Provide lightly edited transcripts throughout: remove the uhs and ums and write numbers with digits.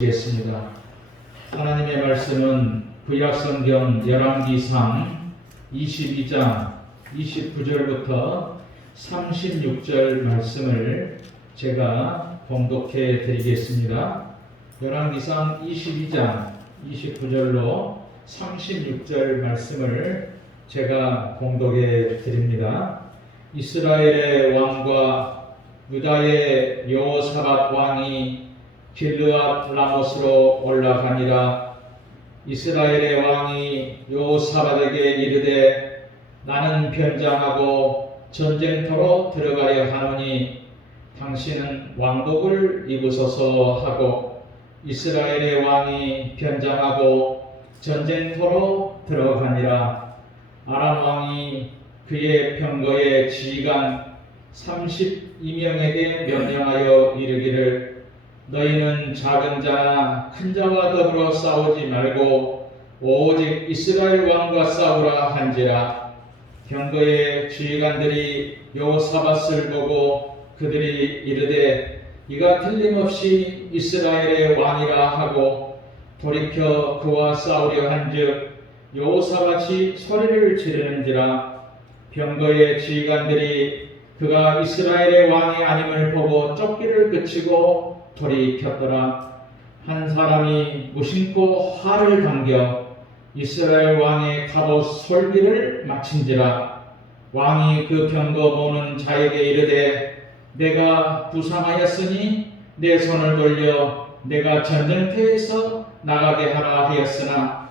겠습니다. 하나님의 말씀은 구약성경 열왕기상 22장 29절부터 36절 말씀을 제가 봉독해 드리겠습니다. 열왕기상 22장 29절로 36절 말씀을 제가 봉독해 드립니다. 이스라엘의 왕과 유다의 여호사밧 왕이 길르앗 라못으로 올라가니라. 이스라엘의 왕이 여호사밧에게 이르되 나는 변장하고 전쟁터로 들어가려 하노니 당신은 왕복을 입으소서 하고, 이스라엘의 왕이 변장하고 전쟁터로 들어가니라. 아람 왕이 그의 병거의 지휘관 32명에게 명령하여 이르기를 너희는 작은 자나 큰 자와 더불어 싸우지 말고 오직 이스라엘 왕과 싸우라 한지라. 병거의 지휘관들이 여호사밧을 보고 그들이 이르되 이가 틀림없이 이스라엘의 왕이라 하고 돌이켜 그와 싸우려 한즉 여호사밧이 소리를 지르는지라. 병거의 지휘관들이 그가 이스라엘의 왕이 아님을 보고 쫓기를 그치고 돌이켰더라. 한 사람이 무심코 활을 당겨 이스라엘 왕의 갑옷 솔기를 맞춘지라. 왕이 그 병거 모는 자에게 이르되 내가 부상하였으니 내 손을 돌려 내가 전쟁터에서 나가게 하라 하였으나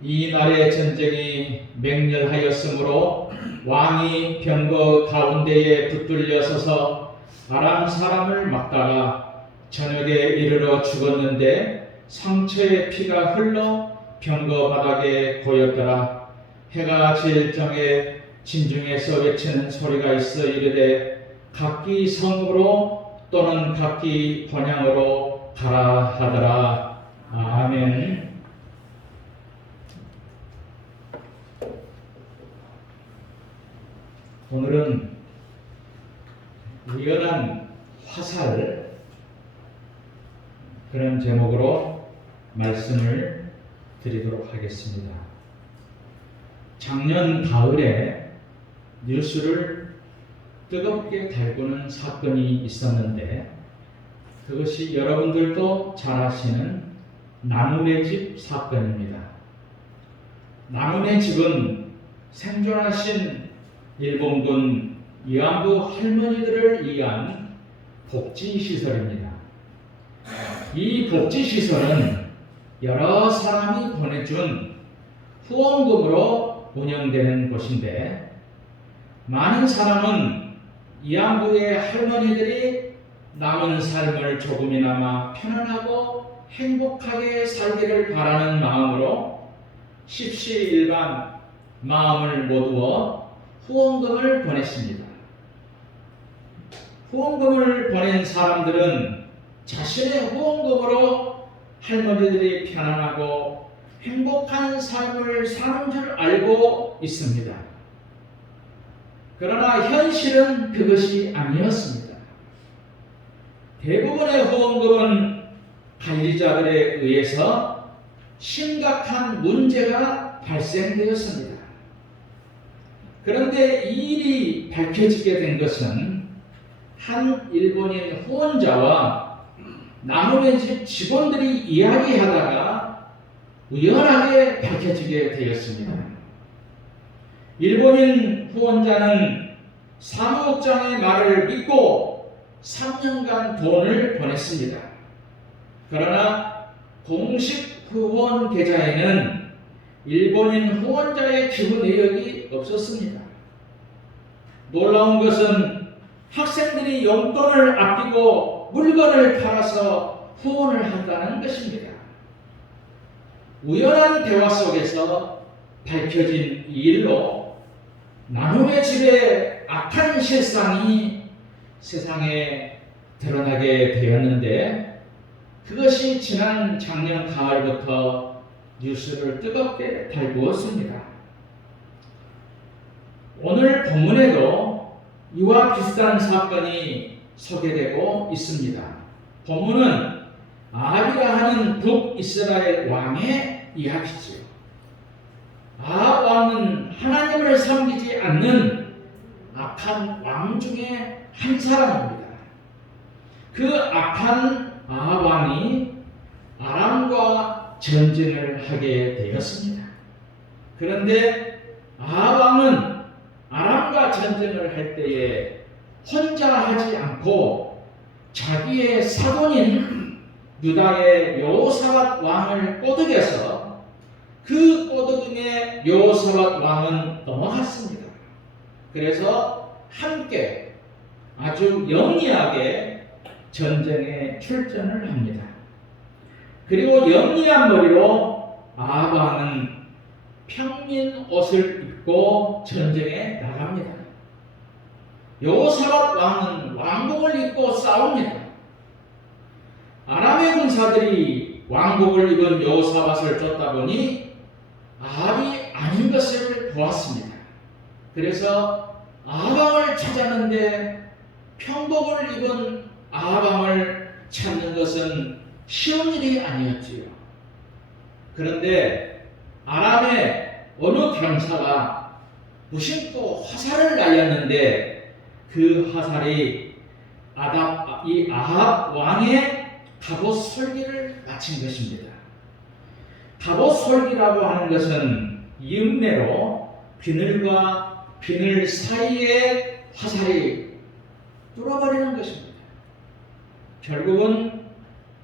이 날의 전쟁이 맹렬하였으므로 왕이 병거 가운데에 붙들려 서서 아람 사람을 막다가 저녁에 이르러 죽었는데 상처의 피가 흘러 병거 바닥에 고였더라. 해가 질 적에 진중에서 외치는 소리가 있어 이르되 각기 성읍으로 또는 각기 번향으로 가라 하더라. 아멘. 오늘은 우연한 화살, 그런 제목으로 말씀을 드리도록 하겠습니다. 작년 가을에 뉴스를 뜨겁게 달구는 사건이 있었는데 그것이 여러분들도 잘 아시는 나눔의 집 사건입니다. 나눔의 집은 생존하신 일본군 위안부 할머니들을 위한 복지시설입니다. 이 복지시설은 여러 사람이 보내준 후원금으로 운영되는 곳인데 많은 사람은 위안부의 할머니들이 남은 삶을 조금이나마 편안하고 행복하게 살기를 바라는 마음으로 십시일반 마음을 모두어 후원금을 보냈습니다. 후원금을 보낸 사람들은 자신의 후원금으로 할머니들이 편안하고 행복한 삶을 사는 줄 알고 있습니다. 그러나 현실은 그것이 아니었습니다. 대부분의 후원금은 관리자들에 의해서 심각한 문제가 발생되었습니다. 그런데 이 일이 밝혀지게 된 것은 한 일본인 후원자와 나눔의 집 직원들이 이야기하다가 우연하게 밝혀지게 되었습니다. 일본인 후원자는 사무국장의 말을 믿고 3년간 돈을 보냈습니다. 그러나 공식 후원 계좌에는 일본인 후원자의 기부 내역이 없었습니다. 놀라운 것은 학생들이 용돈을 아끼고 물건을 팔아서 후원을 한다는 것입니다. 우연한 대화 속에서 밝혀진 이 일로 나눔의 집의 악한 실상이 세상에 드러나게 되었는데 그것이 지난 작년 가을부터 뉴스를 뜨겁게 달구었습니다. 오늘 본문에도 이와 비슷한 사건이 소개되고 있습니다. 본문은 아합이라 하는 북이스라엘 왕의 이야기지요. 아합 왕은 하나님을 섬기지 않는 악한 왕 중에 한 사람입니다. 그 악한 아합 왕이 아람과 전쟁을 하게 되었습니다. 그런데 아합 왕은 아람과 전쟁을 할 때에 혼자 하지 않고 자기의 사돈인 유다의 여호사밧 왕을 꼬드겨서 그 꼬드김에 여호사밧 왕은 넘어갔습니다. 그래서 함께 아주 영리하게 전쟁에 출전을 합니다. 그리고 영리한 머리로 아합 왕은 평민 옷을 입고 전쟁에 나갑니다. 여호사밧 왕은 왕복을 입고 싸웁니다. 아람의 군사들이 왕복을 입은 여호사밧을 쫓다 보니 아합이 아닌 것을 보았습니다. 그래서 아합 왕을 찾았는데 평복을 입은 아합 왕을 찾는 것은 쉬운 일이 아니었지요. 그런데 아람의 어느 병사가 무심코 화살을 날렸는데 그 화살이 이 아합 왕의 갑옷 솔기를 맞힌 것입니다. 갑옷 솔기라고 하는 것은 이음매로 비늘과 비늘 사이에 화살이 뚫어버리는 것입니다. 결국은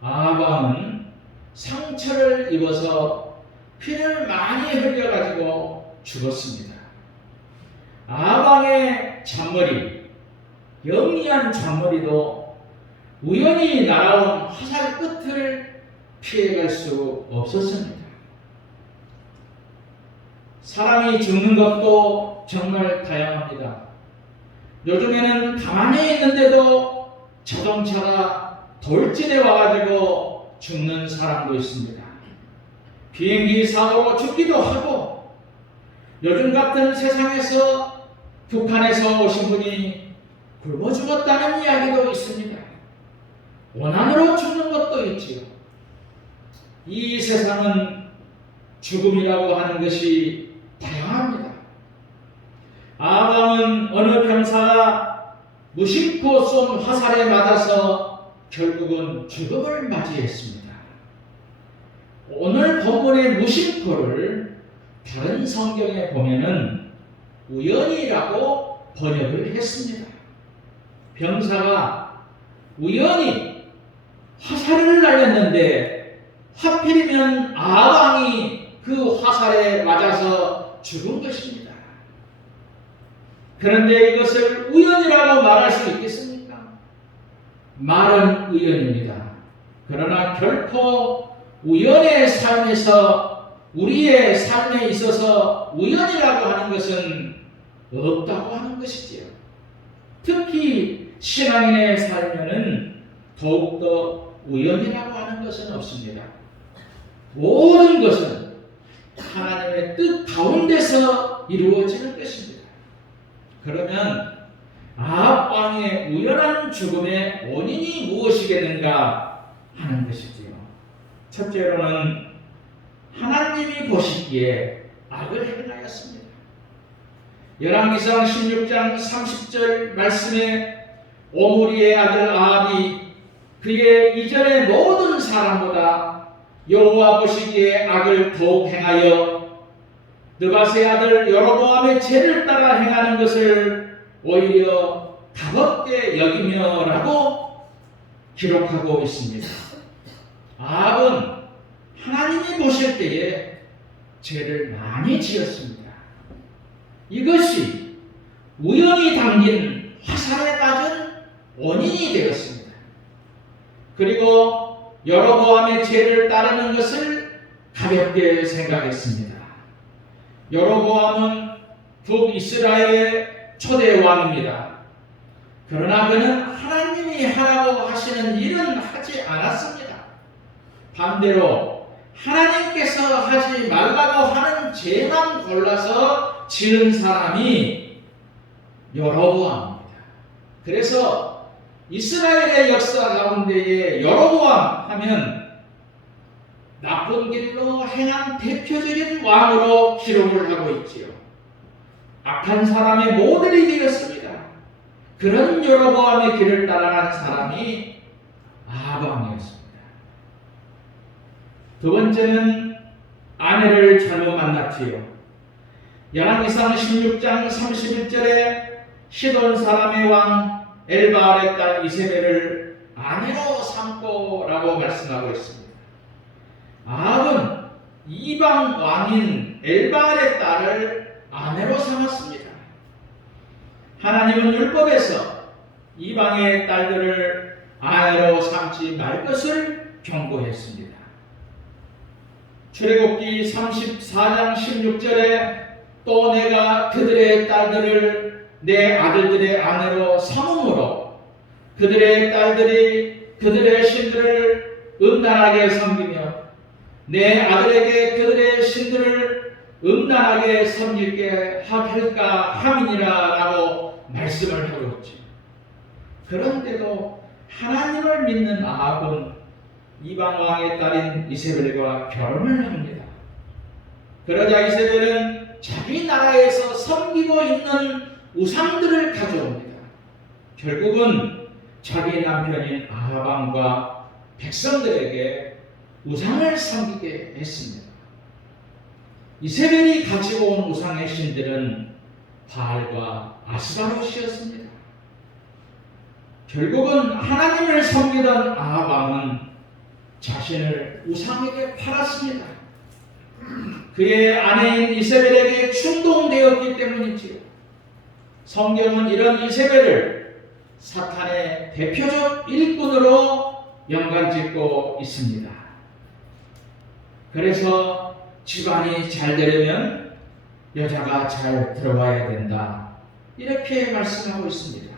아합 왕은 상처를 입어서 피를 많이 흘려가지고 죽었습니다. 아합 왕의 잔머리, 영리한 잔머리도 우연히 날아온 화살 끝을 피해갈 수 없었습니다. 사람이 죽는 것도 정말 다양합니다. 요즘에는 가만히 있는데도 자동차가 돌진해 와가지고 죽는 사람도 있습니다. 비행기 사고로 죽기도 하고, 요즘 같은 세상에서 북한에서 오신 분이 굶어 죽었다는 이야기도 있습니다. 원한으로 죽는 것도 있지요. 이 세상은 죽음이라고 하는 것이 다양합니다. 아합은 어느 병사가 무심코 쏜 화살에 맞아서 결국은 죽음을 맞이했습니다. 오늘 본문의 무심코를 다른 성경에 보면은 우연이라고 번역을 했습니다. 병사가 우연히 화살을 날렸는데 하필이면 아합이 그 화살에 맞아서 죽은 것입니다. 그런데 이것을 우연이라고 말할 수 있겠습니까? 말은 우연입니다. 그러나 결코 우연의 삶에서, 우리의 삶에 있어서 우연이라고 하는 것은 없다고 하는 것이지요. 특히 신앙인의 삶에는 더욱더 우연이라고 하는 것은 없습니다. 모든 것은 하나님의 뜻 가운데서 이루어지는 것입니다. 그러면 아합 왕의 우연한 죽음의 원인이 무엇이겠는가 하는 것이지요. 첫째로는 하나님이 보시기에 악을 행하였습니다. 열왕기상 16장 30절 말씀에 오므리의 아들 아합이 그의 이전의 모든 사람보다 여호와 보시기에 악을 더욱 행하여 느밧의 아들 여로보암의 죄를 따라 행하는 것을 오히려 가볍게 여기며라고 기록하고 있습니다. 아합은 하나님이 보실 때에 죄를 많이 지었습니다. 이것이 우연히 당긴 화살에 맞은 원인이 되었습니다. 그리고 여로보암의 죄를 따르는 것을 가볍게 생각했습니다. 여로보암은 북이스라엘의 초대 왕입니다. 그러나 그는 하나님이 하라고 하시는 일은 하지 않았습니다. 반대로 하나님께서 하지 말라고 하는 죄만 골라서 지은 사람이 여로보암입니다. 그래서 이스라엘의 역사 가운데에 여로보암 하면 나쁜 길로 행한 대표적인 왕으로 기록을 하고 있지요. 악한 사람의 모델이 되었습니다. 그런 여로보암의 길을 따라간 사람이 아합왕이었습니다. 두 번째는 아내를 잘못 만났지요. 열왕기상 16장 31절에 시돈 사람의 왕 엘바알의 딸 이세벨을 아내로 삼고라고 말씀하고 있습니다. 아합은 이방 왕인 엘바알의 딸을 아내로 삼았습니다. 하나님은 율법에서 이방의 딸들을 아내로 삼지 말 것을 경고했습니다. 출애굽기 34장 16절에 또 내가 그들의 딸들을 내 아들들의 아내로 삼음으로 그들의 딸들이 그들의 신들을 음란하게 섬기며 내 아들에게 그들의 신들을 음란하게 섬기게 할까 함이니라 라고 말씀을 하고 있죠. 그런데도 하나님을 믿는 아합은 이방왕의 딸인 이세벨과 결혼을 합니다. 그러자 이세벨은 자기 나라에서 섬기고 있는 우상들을 가져옵니다. 결국은 자기 남편인 아합왕과 백성들에게 우상을 섬기게 했습니다. 이세벨이 가지고 온 우상의 신들은 바알과 아스타롯이었습니다. 결국은 하나님을 섬기던 아합왕은 자신을 우상에게 팔았습니다. 그의 아내인 이세벨에게 충동되었기 때문이지요. 성경은 이런 이세벨을 사탄의 대표적 일꾼으로 연관짓고 있습니다. 그래서 집안이 잘 되려면 여자가 잘 들어와야 된다. 이렇게 말씀하고 있습니다.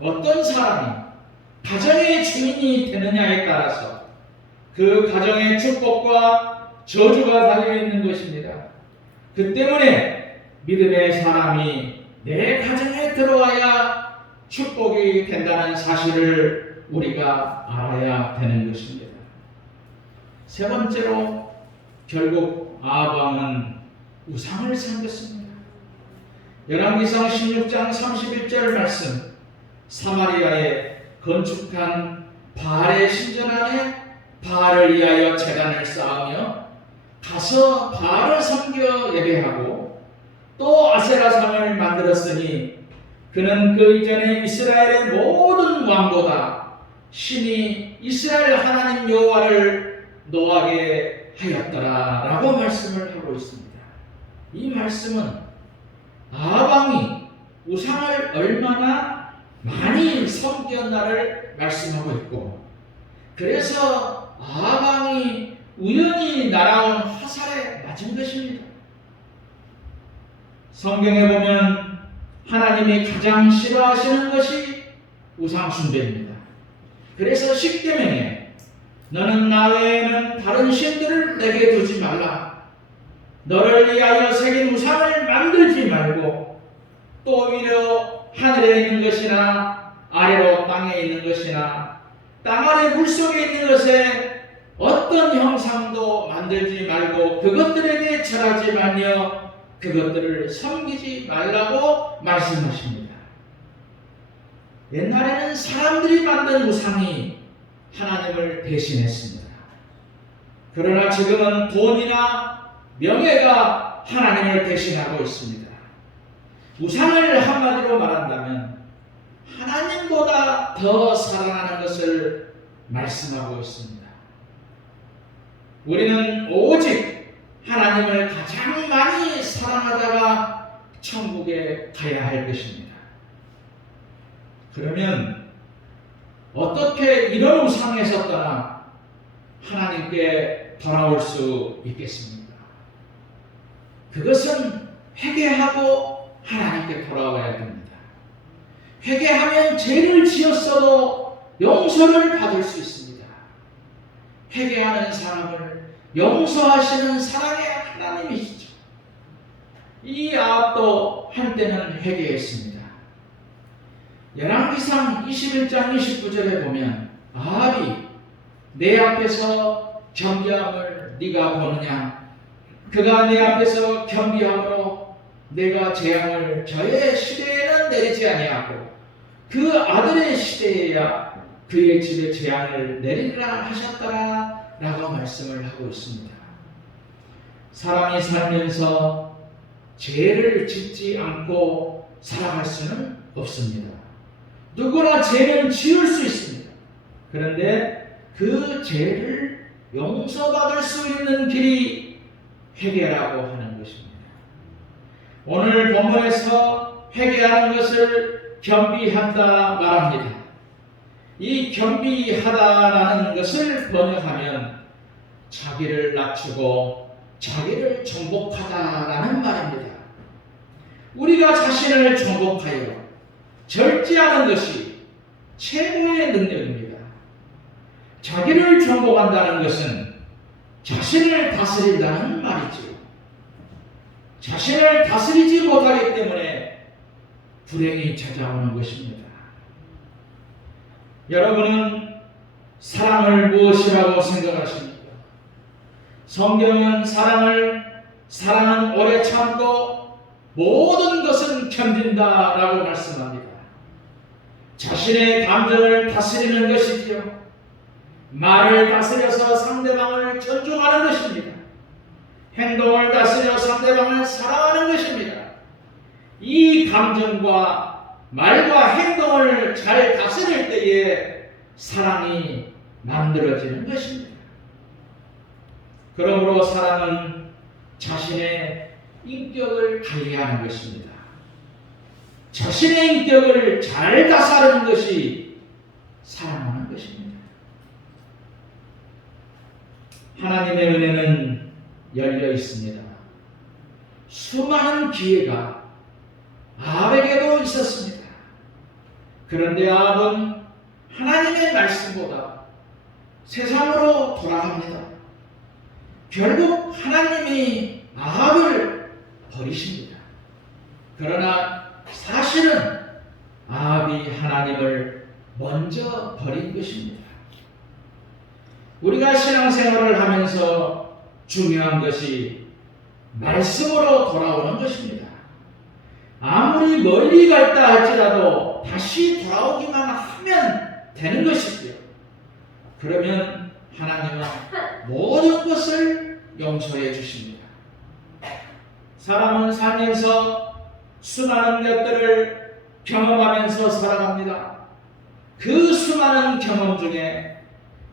어떤 사람이 가정의 주인이 되느냐에 따라서 그 가정의 축복과 저주가 달려있는 것입니다. 그 때문에 믿음의 사람이 내 가정에 들어와야 축복이 된다는 사실을 우리가 알아야 되는 것입니다. 세 번째로 결국 아합왕은 우상을 섬겼습니다. 열왕기상 16장 31절 말씀, 사마리아에 건축한 바알의 신전 안에 바알을 위하여 제단을 쌓으며 가서 바알을 섬겨 예배하고 또 아세라상을 만들었으니 그는 그 이전에 이스라엘의 모든 왕보다 신이 이스라엘 하나님 여호와를 노하게 하였더라 라고 말씀을 하고 있습니다. 이 말씀은 아합왕이 우상을 얼마나 많이 섬겼나를 말씀하고 있고, 그래서 아합왕이 우연히 날아온 화살에 맞은 것입니다. 성경에 보면 하나님이 가장 싫어하시는 것이 우상 숭배입니다. 그래서 십계명에 너는 나 외에는 다른 신들을 내게 두지 말라, 너를 위하여 새긴 우상을 만들지 말고 또 오히려 하늘에 있는 것이나 아래로 땅에 있는 것이나 땅 아래 물속에 있는 것에 어떤 형상도 만들지 말고 그것들에게 절하지 말며 그것들을 섬기지 말라고 말씀하십니다. 옛날에는 사람들이 만든 우상이 하나님을 대신했습니다. 그러나 지금은 돈이나 명예가 하나님을 대신하고 있습니다. 우상을 한마디로 말한다면 하나님보다 더 사랑하는 것을 말씀하고 있습니다. 우리는 오직 하나님을 가장 많이 사랑하다가 천국에 가야 할 것입니다. 그러면 어떻게 이런 우상에서 떠나 하나님께 돌아올 수 있겠습니까? 그것은 회개하고 하나님께 돌아와야 됩니다. 회개하면 죄를 지었어도 용서를 받을 수 있습니다. 회개하는 사람을 용서하시는 사랑의 하나님이시죠. 이 아합도 한때는 회개했습니다. 열왕기상 21장 29절에 보면 아합이 내 앞에서 겸비함을 네가 보느냐? 그가 내 앞에서 겸비함으로 내가 재앙을 저의 시대에는 내리지 아니하고 그 아들의 시대에야 그의 집에 재앙을 내리리라 하셨더라 라고 말씀을 하고 있습니다. 사람이 살면서 죄를 짓지 않고 살아갈 수는 없습니다. 누구나 죄는 지을 수 있습니다. 그런데 그 죄를 용서받을 수 있는 길이 회개라고 하는 것입니다. 오늘 본문에서 회개하는 것을 겸비한다 말합니다. 이 겸비하다라는 것을 번역하면 자기를 낮추고 자기를 정복하다라는 말입니다. 우리가 자신을 정복하여 절제하는 것이 최고의 능력입니다. 자기를 정복한다는 것은 자신을 다스린다는 말이지요. 자신을 다스리지 못하기 때문에 불행이 찾아오는 것입니다. 여러분은 사랑을 무엇이라고 생각하십니까? 성경은 사랑은 오래 참고 모든 것은 견딘다라고 말씀합니다. 자신의 감정을 다스리는 것이지요. 말을 다스려서 상대방을 존중하는 것입니다. 행동을 다스려 상대방을 사랑하는 것입니다. 이 감정과 말과 행동을 잘 다스릴 때에 사랑이 만들어지는 것입니다. 그러므로 사랑은 자신의 인격을 관리하는 것입니다. 자신의 인격을 잘 다스리는 것이 사랑하는 것입니다. 하나님의 은혜는 열려 있습니다. 수많은 기회가 아합에게도 있었습니다. 그런데 아합은 하나님의 말씀보다 세상으로 돌아갑니다. 결국 하나님이 아합을 버리십니다. 그러나 사실은 아합이 하나님을 먼저 버린 것입니다. 우리가 신앙생활을 하면서 중요한 것이 말씀으로 돌아오는 것입니다. 아무리 멀리 갔다 할지라도 다시 돌아오기만 하면 되는 것이지요. 그러면 하나님은 모든 것을 용서해 주십니다. 사람은 살면서 수많은 것들을 경험하면서 살아갑니다. 그 수많은 경험 중에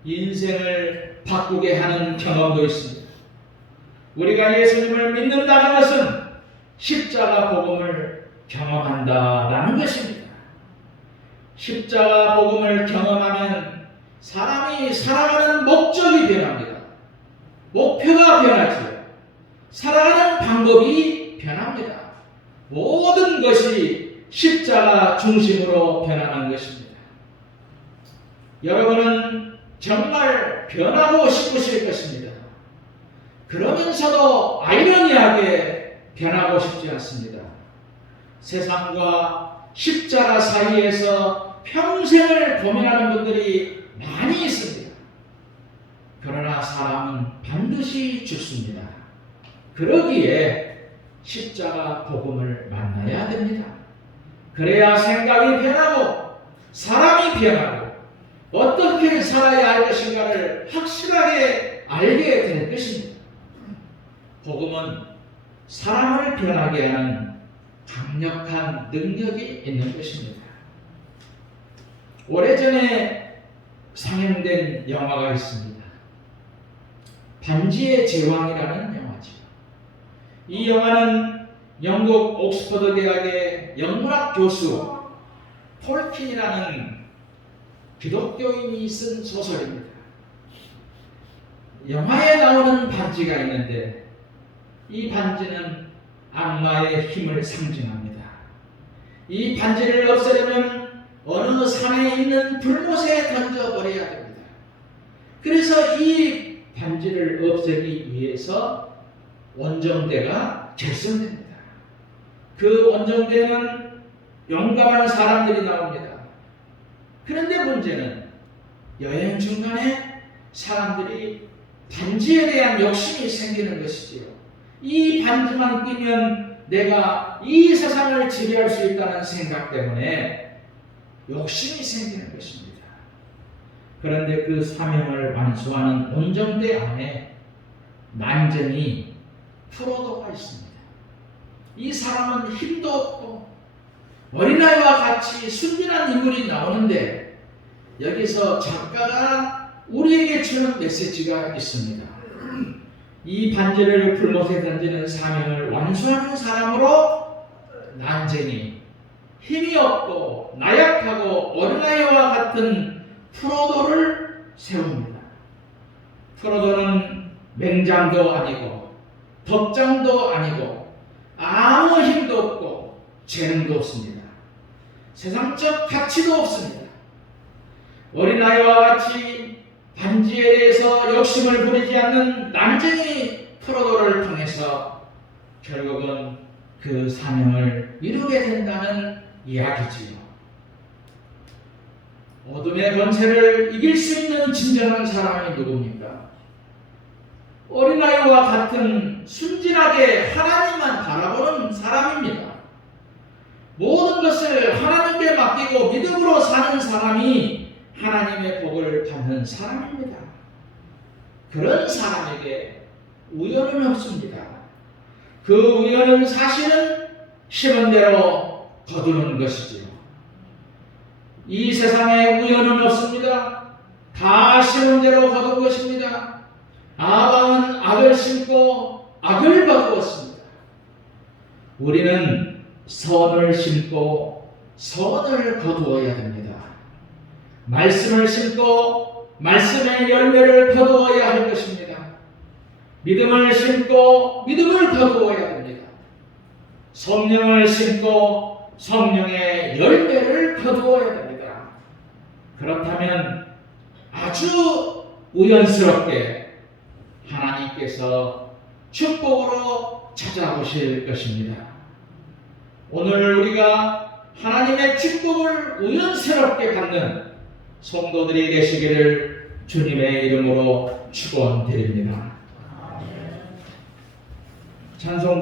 인생을 바꾸게 하는 경험도 있습니다. 우리가 예수님을 믿는다는 것은 십자가 복음을 경험한다라는 것입니다. 십자가 복음을 경험하면 사람이 살아가는 목적이 변합니다. 목표가 변하지요. 살아가는 방법이 변합니다. 모든 것이 십자가 중심으로 변하는 것입니다. 여러분은 정말 변하고 싶으실 것입니다. 그러면서도 아이러니하게 변하고 싶지 않습니다. 세상과 십자가 사이에서 평생을 고민하는 분들이 많이 있습니다. 그러나 사람은 반드시 죽습니다. 그러기에 십자가 복음을 만나야 됩니다. 그래야 생각이 변하고 사람이 변하고 어떻게 살아야 할 것인가를 확실하게 알게 될 것입니다. 복음은 사람을 변하게 하는 강력한 능력이 있는 것입니다. 오래전에 상영된 영화가 있습니다. 반지의 제왕이라는 영화죠. 이 영화는 영국 옥스퍼드 대학의 영문학 교수 톨킨이라는 기독교인이 쓴 소설입니다. 영화에 나오는 반지가 있는데 이 반지는 악마의 힘을 상징합니다. 이 반지를 없애려면 어느 산에 있는 불못에 던져버려야 됩니다. 그래서 이 반지를 없애기 위해서 원정대가 결성됩니다. 그 원정대는 용감한 사람들이 나옵니다. 그런데 문제는 여행 중간에 사람들이 반지에 대한 욕심이 생기는 것이지요. 이 반지만 끼면 내가 이 세상을 지배할 수 있다는 생각 때문에 욕심이 생기는 것입니다. 그런데 그 사명을 완수하는 온정대 안에 난쟁이 프로도가 있습니다. 이 사람은 힘도 없고 어린아이와 같이 순진한 인물이 나오는데 여기서 작가가 우리에게 주는 메시지가 있습니다. 이 반지를 불못에 던지는 사명을 완수하는 사람으로 난쟁이, 힘이 없고 나약하고 어린아이와 같은 프로도를 세웁니다. 프로도는 맹장도 아니고 덕장도 아니고 아무 힘도 없고 재능도 없습니다. 세상적 가치도 없습니다. 어린아이와 같이 반지에 대해서 욕심을 부리지 않는 난쟁이 프로도를 통해서 결국은 그 사명을 이루게 된다는 이야기지요. 어둠의 권세를 이길 수 있는 진정한 사람이 누굽니까? 어린아이와 같은 순진하게 하나님만 바라보는 사람입니다. 모든 것을 하나님께 맡기고 믿음으로 사는 사람이 하나님의 복을 받는 사람입니다. 그런 사람에게 우연은 없습니다. 그 우연은 사실은 심은 대로 거두는 것이지요. 이 세상에 우연은 없습니다. 다 심은 대로 거둔 것입니다. 아방은 악을 심고 악을 거두었습니다. 우리는 선을 심고 선을 거두어야 됩니다. 말씀을 심고 말씀의 열매를 거두어야 할 것입니다. 믿음을 심고 믿음을 거두어야 됩니다. 성령을 심고 성령의 열매를 거두어야 됩니다. 그렇다면 아주 우연스럽게 하나님께서 축복으로 찾아오실 것입니다. 오늘 우리가 하나님의 축복을 우연스럽게 받는 성도들이 되시기를 주님의 이름으로 축원드립니다. 찬송가